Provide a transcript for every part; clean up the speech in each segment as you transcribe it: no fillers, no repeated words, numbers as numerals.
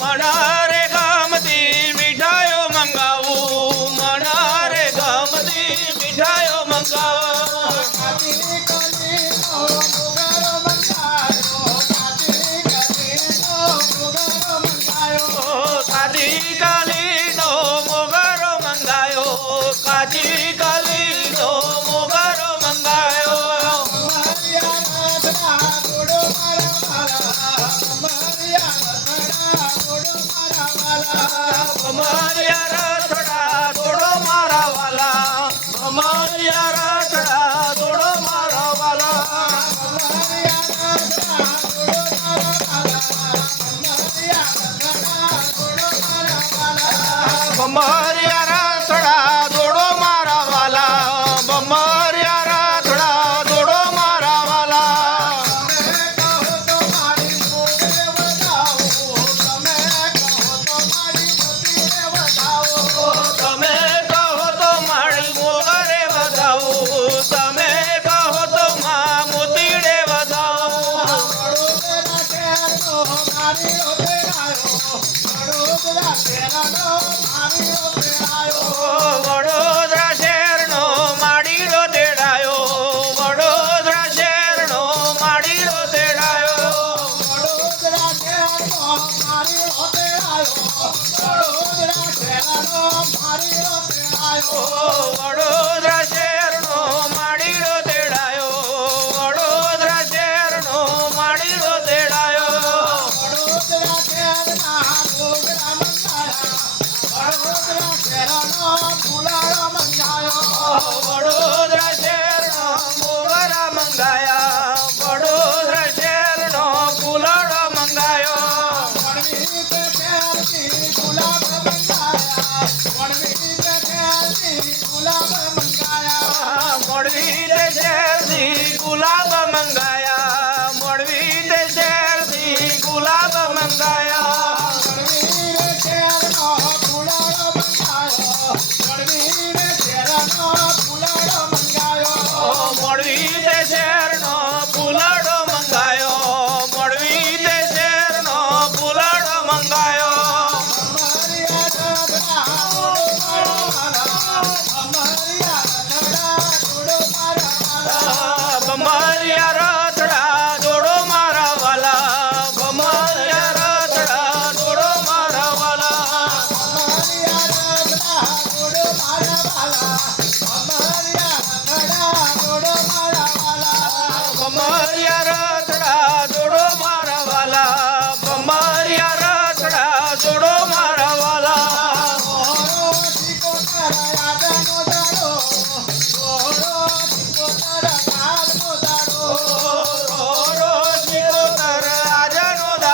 મણા રે ગામથી મીઠાઈઓ મંગાવું, મણા રે ગામથી મીઠાઈઓ મંગાવું. કાજી કાલીનો મોગરો મંગાયો, કાજી કાલીનો મોગરો મંગાયો. અમારિયા રથડા દોડો મારા વાલા, અમારિયા રથડા દોડો મારા વાલા. બમરિયા રથડા દોડો મારા વાલા, બમરિયા રથડા દોડો મારા વાલા. તમે કહો તો મારી મોગરે વધાવું, તમે કહો તો માં મોતીડે વધાવું. વડોદરા શહેરનો માડીડો તેડાયો, વડોદરા શહેરનો માડીડો તેડાયો. વડોદરા શહેરનો માડીડો તેડાયો, વડોદરા શહેરનો માડીડો તેડાયો. વડોદરા શહેરનો મોગરા મંગાયા, વડોદરા શહેરનો ફૂલડો મંગાયો. મોડવી તે શહેરથી ગુલાબ મંગાયા, મોડવી તે શહેરથી ગુલાબ મંગાયા. મોડવી તે શહેરનો ફૂલડો મંગાયો, મોડવી તે શહેરનો ફૂલડો મંગાયો. બમરિયા રથડા દોડો મારા વાલા, બમરિયા રથડા દોડો મારા વાલા. બમરિયા રથડા દોડો મારા વાલા, બમરિયા રથડા દોડો મારા વાલા. રો શિકોતર આજનો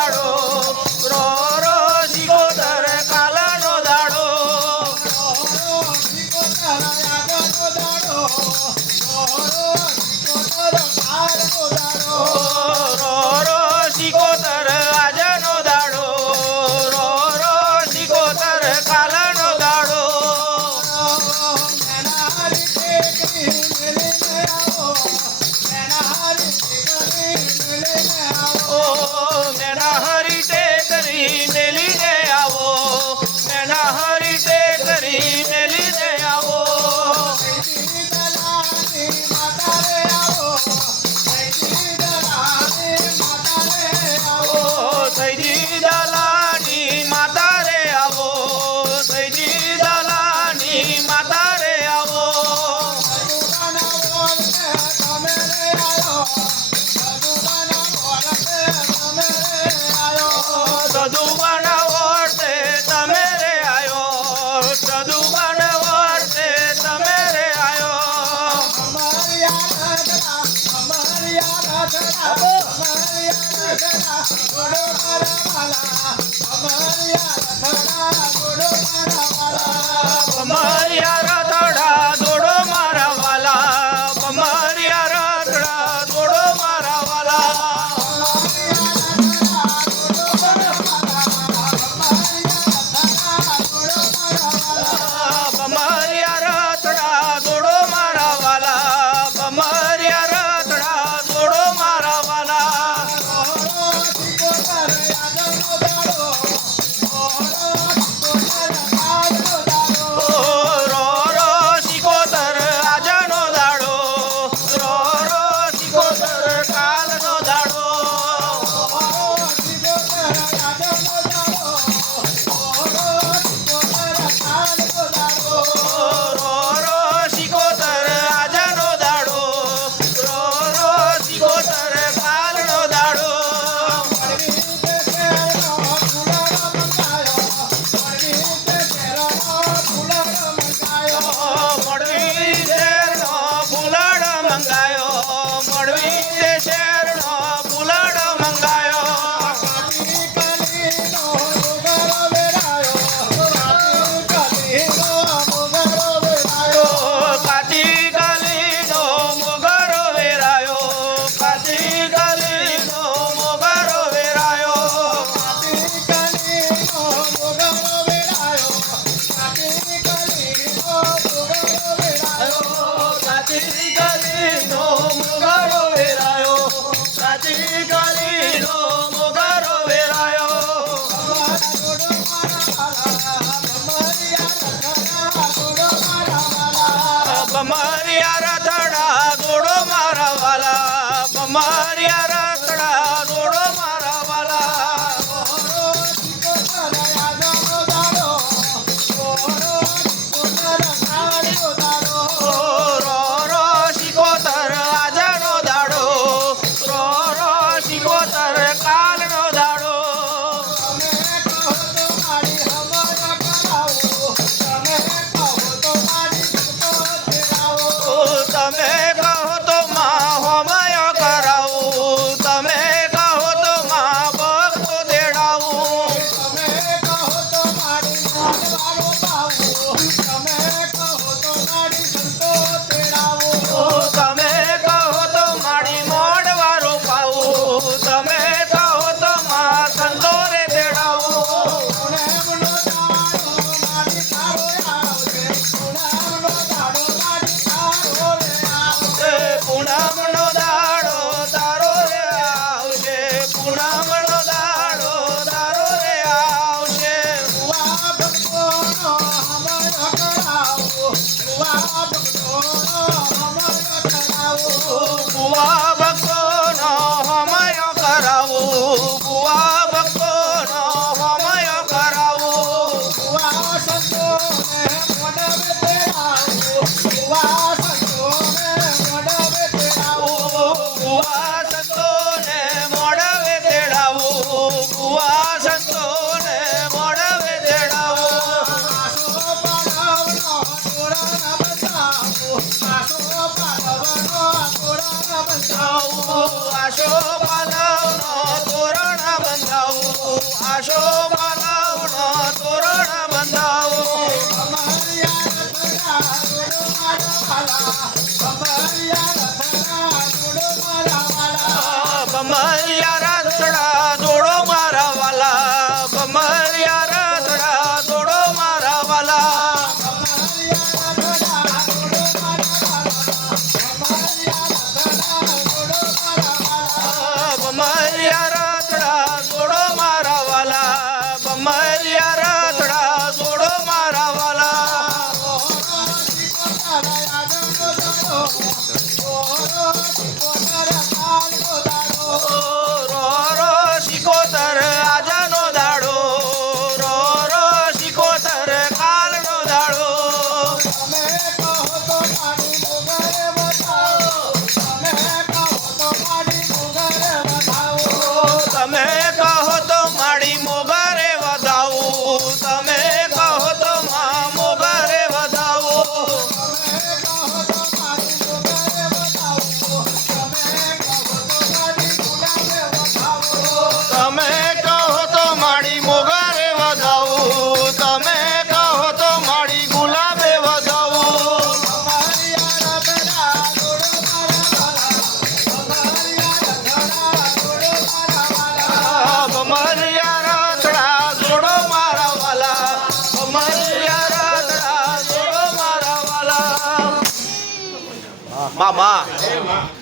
દાડો, રો શિકોતર કાલનો દાડો. રો શિકોતર આજનો દાડો, રો શિકોતર કાલનો દાડો. મેના હરી ટેકરી મેલીને આવો, મેના હરી ટેકરી મેલીને આવો. સૈજી દલાની માતા રે આવો, સૈજી દલાની માતા રે આવો. સદુબન વર્તે તમે રે આયો, સદુબન વર્તે તમે રે આયો. બમરિયા રથડા દોડો મારા વાલા, બમરિયા રથડા દોડો મારા વાલા. બમરિયા રથડા દોડો મારા વાલા, બમરિયા રથડા દોડો મારા વાલા. ભમરિયા રતડા જોડો મારા વાલા રો રો શિકોતર આજનો દાડો રો રો શિકોતર કાલનો દાડો તમે કહો તો માં હોમય કરાવું તમે કહો તો માં ભક્તો તેડાવું તમે કહો તો મારી મોડવારો પાવું તમે કહો તો માં સંતોરે તેડાવું પૂનમનો દાડો તારો રે આવશે પૂનમનો દાડો તારો રે આવશે બુવા ભક્તોનો હમય કરાવું બુવા ભક્તોનો હમય કરાવું બુવા સંતોને મોડવે તેડાવું બુવા સંતોને મોડવે તેડાવું આશો પાલવનો તોરણ બંધાવું આશો પાલવનો તોરણ બંધાવું ભમરિયા રતડા જોડો મારા વાલા ભમરિયા રતડા જોડો મારા વાલા ભમરિયા રતડા જોડો મારા વાલા ભમરિયા રતડા જોડો મારા વાલા રો રો શિકોતર આજનો દાડો રો રો શિકોતર કાલનો દાડો તમે કહો તો માડી મોગરે વધાવું તમે કહો તો માં મોગરે વધાવું તમે કહો તો માડી મોગરે વધાવું તમે કહો તો માડી ગુલાબે વધાવું ભમરિયા રતડા જોડો મારા વાલા ભમરિયા રતડા જોડો મારા વાલા મા